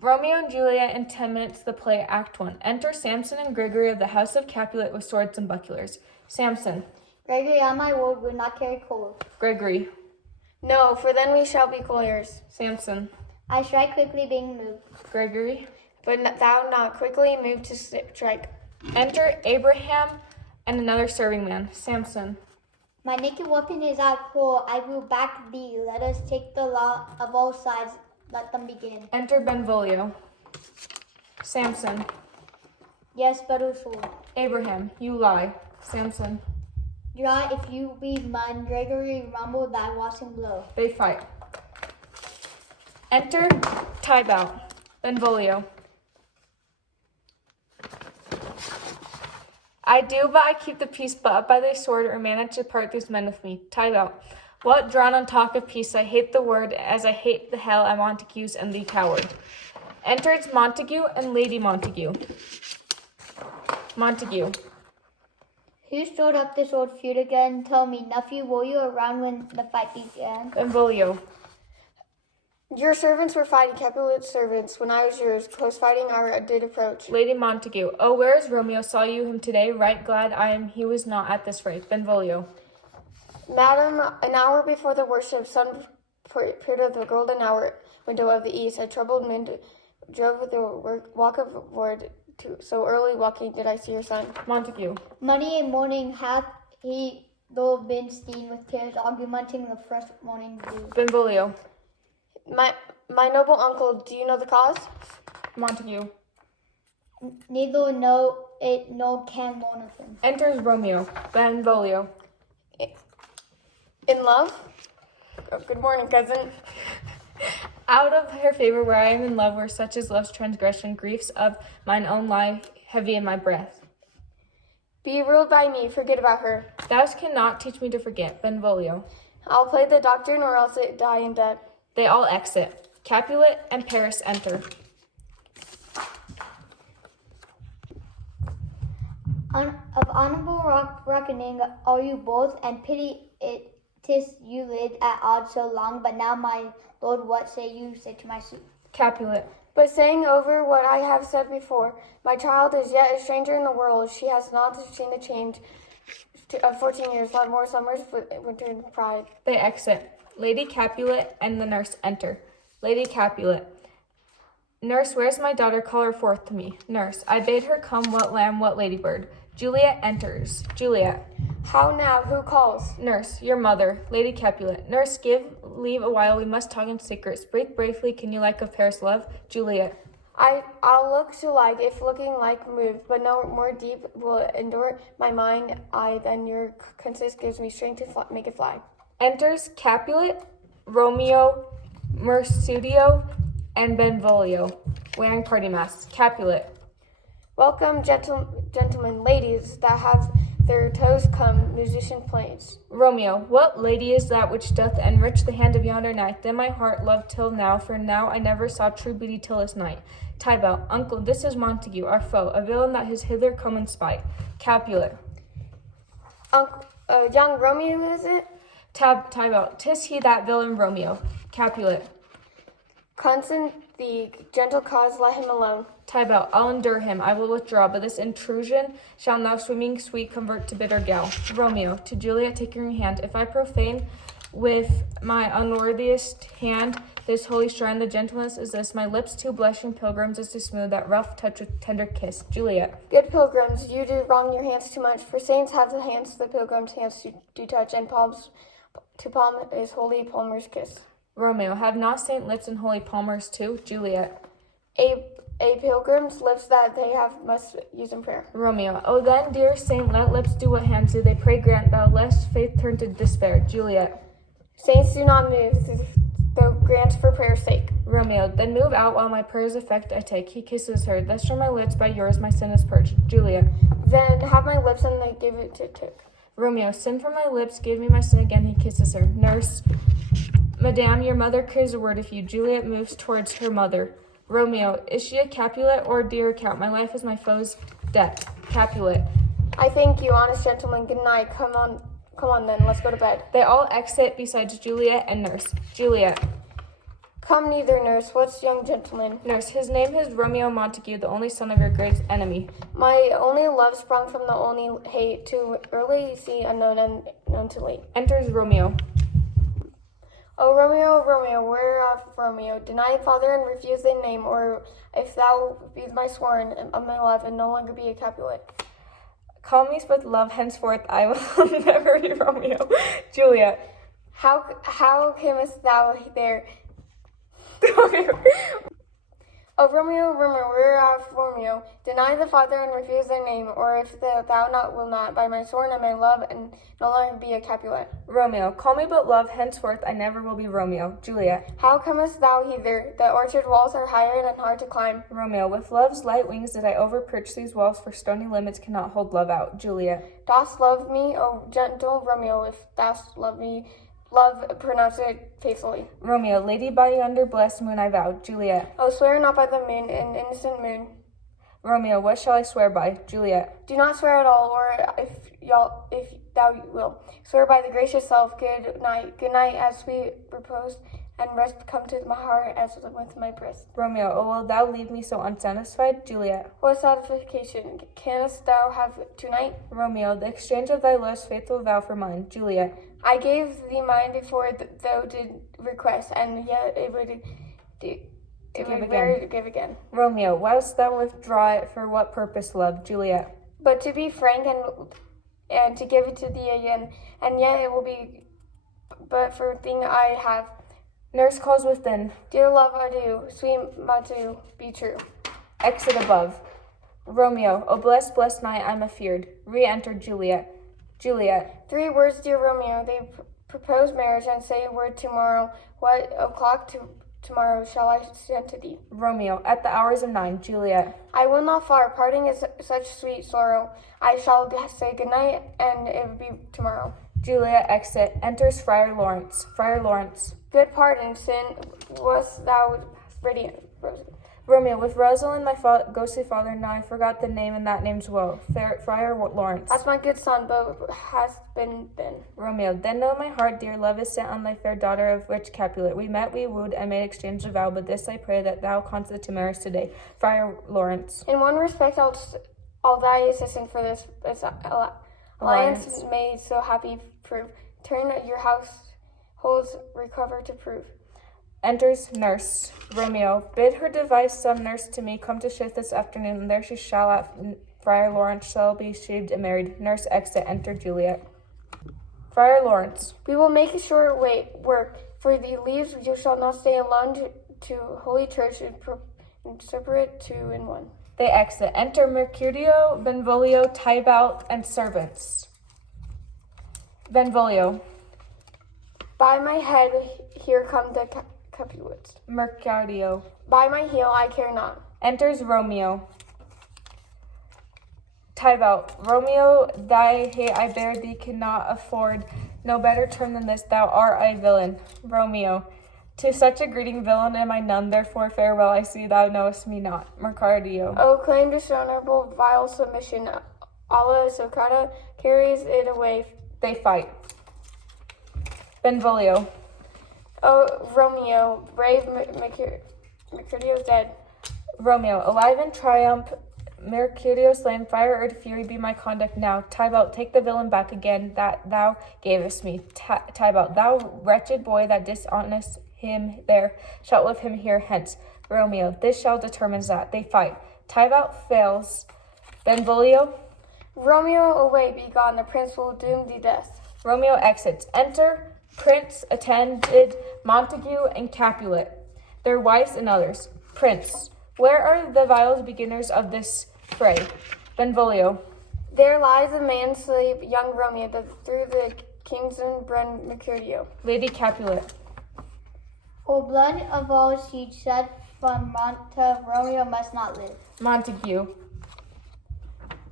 Romeo and Juliet in 10 minutes, the play, Act 1. Enter Samson and Gregory of the house of Capulet with swords and bucklers. Samson. Gregory, on my word, will not carry cold. Gregory. No, for then we shall be warriors. Samson. I strike quickly, being moved. Gregory. But thou not quickly moved to strike. Enter Abraham and another serving man. Samson. My naked weapon is out full. I will back thee. Let us take the law of all sides. Let them begin. Enter Benvolio. Samson. Yes, better sword. Abraham. You lie. Samson. Dry if you be mine. Gregory, rumble thy washing blow. They fight. Enter Tybalt. Benvolio. I do, but I keep the peace, but up by thy sword, or manage to part these men with me. Tybalt. What drawn on talk of peace, I hate the word, as I hate the hell I Montagues and thee coward. Enters Montague and Lady Montague. Montague. Who strode up the sword feud again? Tell me, nephew, were you around when the fight began? Benvolio. Your servants were fighting Capulet's servants when I was yours. Close fighting hour did approach. Lady Montague. Oh, where is Romeo? Saw you him today? Right glad I am he was not at this fray. Benvolio. Madam, an hour before the worship, sun appeared at the golden hour window of the east. A troubled wind drove the walk of ward to so early walking did I see your son. Montague. Many a morning hath he though been stained with tears, augmenting the fresh morning dew. Benvolio. My noble uncle, do you know the cause? Montague. Neither know it nor can one of them. Enters Romeo. Benvolio. In love? Oh, good morning, cousin. Out of her favor where I am in love, where such is love's transgression, griefs of mine own lie heavy in my breath. Be ruled by me, forget about her. Thou cannot teach me to forget. Benvolio. I'll play the doctrine or else it die in debt. They all exit. Capulet and Paris enter. Of honorable reckoning are you both, and pity it 'tis you lived at odds so long. But now, my lord, what say you? Say to my suit. Capulet. But saying over what I have said before, my child is yet a stranger in the world. She has not seen a change of 14 years, not more summers, winter and pride. They exit. Lady Capulet and the nurse enter. Lady Capulet. Nurse, where's my daughter? Call her forth to me. Nurse. I bade her come, what lamb, what ladybird. Juliet enters. Juliet. How now? Who calls? Nurse. Your mother. Lady Capulet. Nurse, give leave a while. We must talk in secret. Speak bravely. Can you like of Paris love? Juliet. I'll look to like, if looking like moved, but no more deep will endure my mind. I than your consist gives me strength to make it fly. Enters Capulet, Romeo, Mercutio, and Benvolio, wearing party masks. Capulet. Welcome, gentlemen, ladies that have their toes come, musician plays. Romeo. What lady is that which doth enrich the hand of yonder knight? Then my heart loved till now, for now I never saw true beauty till this night. Tybalt. Uncle, this is Montague, our foe, a villain that has hither come in spite. Capulet. Young Romeo, is it? Tybalt. 'Tis he, that villain Romeo. Capulet. Constant, the gentle cause, let him alone. Tybalt. I'll endure him, I will withdraw, but this intrusion shall now swimming sweet convert to bitter gall. Romeo. To Juliet, taking her hand. If I profane with my unworthiest hand this holy shrine, the gentleness is this, my lips too blushing pilgrims is to smooth that rough touch with tender kiss. Juliet. Good pilgrims, you do wrong your hands too much, for saints have the hands the pilgrims' hands do touch, and palms to palm is holy palmer's kiss. Romeo. Have not saint lips and holy palmers too? Juliet. A pilgrim's lips that they have must use in prayer. Romeo. Oh then, dear saint, let lips do what hands do. They pray grant thou, lest faith turn to despair. Juliet. Saints do not move, though grant for prayer's sake. Romeo. Then move out while my prayer's effect I take. He kisses her. Thus from my lips by yours my sin is purged. Juliet. Then have my lips and they give it to take. Romeo. Sin from my lips, give me my sin again. He kisses her. Nurse. Madame, your mother craves a word of you. Juliet moves towards her mother. Romeo. Is she a Capulet or a dear account? My life is my foe's debt. Capulet. I thank you, honest gentlemen. Good night. Come on then, let's go to bed. They all exit besides Juliet and Nurse. Juliet. Come neither, nurse. What's young gentleman? Nurse, his name is Romeo Montague, the only son of your great enemy. My only love sprung from the only hate, too early see unknown and known too late. Enters Romeo. O Romeo, Romeo, whereof Romeo, deny father and refuse thy name, or if thou be my sworn of my love, and no longer be a Capulet. Call me with love, henceforth I will never be Romeo. Juliet. How camest thou there? O Romeo, Romeo, whereof Romeo, deny the father and refuse thy name, or if thou will not, by my sworn and my love, and no longer be a Capulet. Romeo. Call me but love, henceforth I never will be Romeo. Juliet. How comest thou hither? The orchard walls are higher and hard to climb. Romeo. With love's light wings did I overperch these walls, for stony limits cannot hold love out. Juliet. Dost love me, O gentle Romeo, if dost love me? Love, pronounce it faithfully. Romeo. Lady by yonder blessed moon I vow. Juliet. Oh, swear not by the moon, an innocent moon. Romeo. What shall I swear by? Juliet. Do not swear at all, or if thou will. Swear by the gracious self. Good night, as sweet repose and rest come to my heart as with my breast. Romeo. Oh, will thou leave me so unsatisfied? Juliet. What satisfaction canst thou have tonight? Romeo. The exchange of thy love's faithful vow for mine. Juliet. I gave thee mine before thou did request, and yet it would give again. Romeo. Whilst thou withdraw it, for what purpose, love? Juliet. But to be frank and to give it to thee again, and yet it will be but for thing I have. Nurse calls within. Dear love, adieu. Sweet Matu, be true. Exit above. Romeo. O blessed night, I'm afeard. Re-enter Juliet. Juliet. 3 words, dear Romeo. They propose marriage and say a word tomorrow. What o'clock tomorrow shall I send to thee? Romeo. At the hours of 9. Juliet. I will not far. Parting is such sweet sorrow. I shall say good night, and it will be tomorrow. Juliet. Exit. Enters Friar Lawrence. Friar Lawrence. Good pardon, sin, wast thou radiant, Rosie? Romeo. With Rosalind, my ghostly father, now I forgot the name, and that name's woe. Friar Lawrence. That's my good son, but hast been then. Romeo. Then know my heart, dear love is set on thy fair daughter of rich Capulet. We met, we wooed, and made exchange of vow, but this I pray that thou consent to marry us today. Friar Lawrence. In one respect, I'll thy assistant for this alliance may so happy prove. Turn your households recover to prove. Enters nurse. Romeo. Bid her devise some nurse to me. Come to shift this afternoon, and there she shall at Friar Lawrence shall be shaved and married. Nurse. Exit. Enter Juliet. Friar Lawrence. We will make a short work. For the leaves you shall not stay alone to Holy Church and separate 2 in 1. They exit. Enter Mercutio, Benvolio, Tybalt, and servants. Benvolio. By my head here come the Capulets. Mercutio. By my heel I care not. Enters Romeo. Tybalt. Romeo, thy hate I bear thee cannot afford no better term than this. Thou art a villain. Romeo. To such a greeting villain am I none, therefore farewell, I see thou knowest me not. Mercutio. O claim dishonorable, vile submission. Allah Socrata carries it away. They fight. Benvolio. O Romeo, brave Mercutio dead. Romeo. Alive in triumph, Mercutio slain, fire or fury be my conduct now. Tybalt, take the villain back again that thou gavest me. Tybalt, thou wretched boy that dishonest him there, shalt with him here hence. Romeo. This shall determine that. They fight. Tybalt fails. Benvolio. Romeo, away, be gone. The prince will doom thee death. Romeo exits. Enter Prince, attended Montague and Capulet, their wives and others. Prince. Where are the vile beginners of this fray? Benvolio. There lies a man slave, young Romeo, through the king's bred Mercutio. Lady Capulet. O blood of all seed shed from Monta, Romeo must not live. Montague.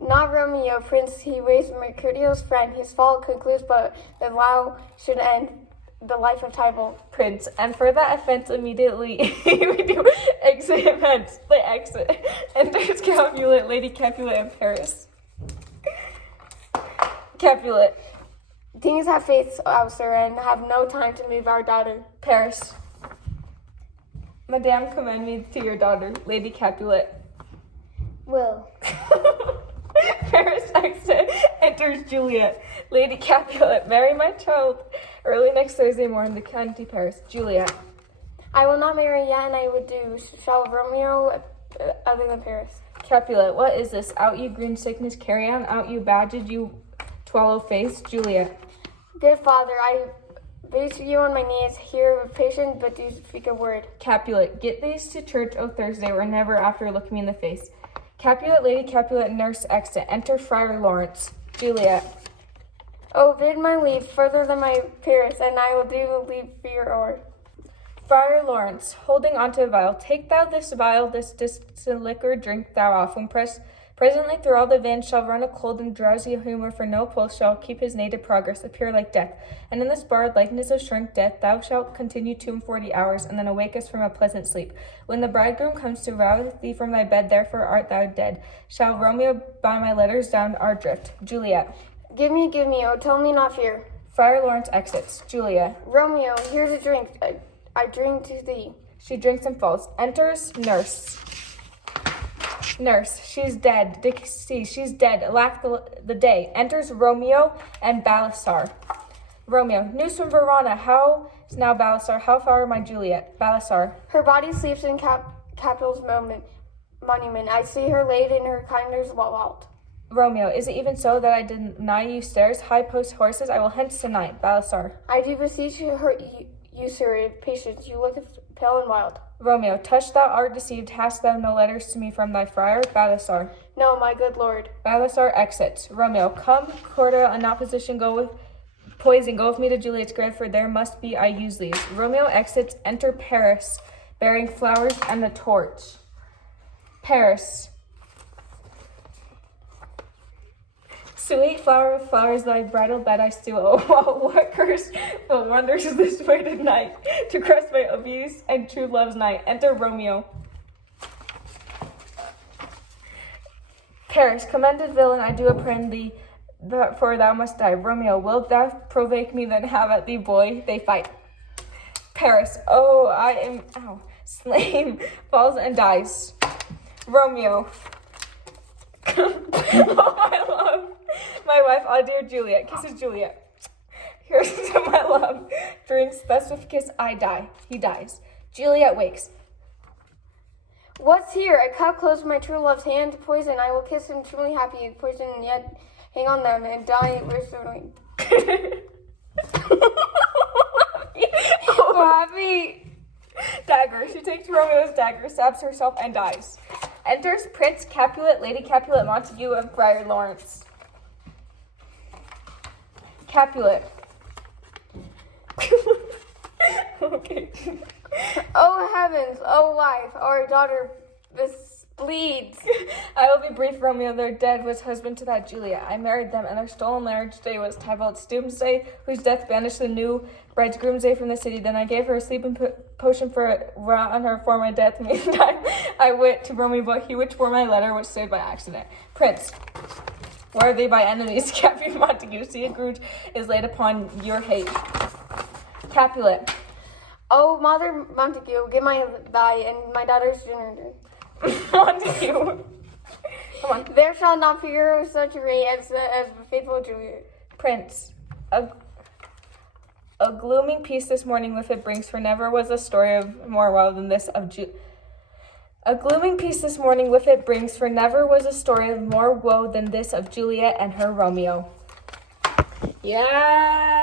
Not Romeo, prince, he raised Mercutio's friend. His fault concludes, but the law should end the life of Tybalt. Prince. And for that offense immediately we do exit events. They exit. Enters Capulet, Lady Capulet in Paris. Capulet. Things have faith, sir, and have no time to move our daughter. Paris. Madame, commend me to your daughter, Lady Capulet. Will. Paris exit, enters Juliet. Lady Capulet, marry my child. Early next Thursday morning, the County Paris. Juliet. I will not marry yet, and I would do. Shall Romeo other than Paris? Capulet, what is this? Out you green sickness, carry on. Out you badged, you twallow face. Juliet. Good father, I base you on my knees, hear patient, but do speak a word. Capulet, get these to church o Thursday, or never after look me in the face. Capulet, Lady Capulet, nurse exit. Enter Friar Lawrence. Juliet. Oh, bid my leave further than my Paris, and I will do leave for your oar. Friar Lawrence, holding onto a vial, take thou this vial, this distant liquor, drink thou off. When presently through all the veins shall run a cold and drowsy humor, for no pulse shall keep his native progress, appear like death. And in this barred likeness of shrink death, thou shalt continue 240 hours, and then awake us from a pleasant sleep. When the bridegroom comes to rouse thee from thy bed, therefore art thou dead. Shall Romeo by my letters down our drift. Juliet. Give me, oh, tell me not fear. Friar Lawrence exits. Juliet. Romeo, here's a drink. I drink to thee. She drinks and falls. Enters nurse. Nurse, she's dead. Dixie, she's dead. Lack the day. Enters Romeo and Balasar. Romeo, news from Verona. How is now Balasar? How far my Juliet? Balasar. Her body sleeps in Capitol's monument. I see her laid in her kindness vault. Romeo, is it even so that I deny you stairs? High post horses, I will hence tonight. Balasar. I do beseech her, you sir, patience. You look pale and wild. Romeo, touch thou art deceived. Hast thou no letters to me from thy friar? Balasar. No, my good lord. Balasar exits. Romeo, come, Corda, in opposition, go with poison. Go with me to Juliet's grave, for there must be I use these. Romeo exits. Enter Paris, bearing flowers and a torch. Paris. Sweet flower of flowers, thy bridal bed I steal. Oh, what curse, what wonders is this fated night, to crush my abuse and true love's night. Enter Romeo. Paris, commended villain, I do apprehend thee, for thou must die. Romeo, wilt thou provoke me, then have at thee, boy? They fight. Paris, oh, I am, slain, falls and dies. Romeo. Oh, my love. My wife, oh dear Juliet, kisses Juliet. Here's to my love. Drinks, thus with kiss, I die. He dies. Juliet wakes. What's here? A cup close my true love's hand. Poison, I will kiss him truly happy. Poison, yet hang on them and die restoring. Oh, happy. Dagger. She takes Romeo's dagger, stabs herself, and dies. Enters Prince Capulet, Lady Capulet, Montague, and Friar Lawrence. Capulet. Okay. Oh heavens, oh life, our daughter bleeds. I will be brief, Romeo. Their dead was husband to that Juliet. I married them, and their stolen marriage day was Tybalt's doomsday, whose death banished the new bridegroom's day from the city. Then I gave her a sleeping potion for on her for my death. Meantime, I went to Romeo, but he which bore my letter was saved by accident. Prince. Where are they by enemies? Capulet Montague, see a grudge is laid upon your hate. Capulet. Oh, Mother Montague, give my thy and my daughter's dinner. Montague. Come on. There shall not fear such a ray as faithful Juliet. Prince. A glooming peace this morning with it brings, for never was a story of more woe than this of A glooming peace this morning with it brings, for never was a story of more woe than this of Juliet and her Romeo. Yeah.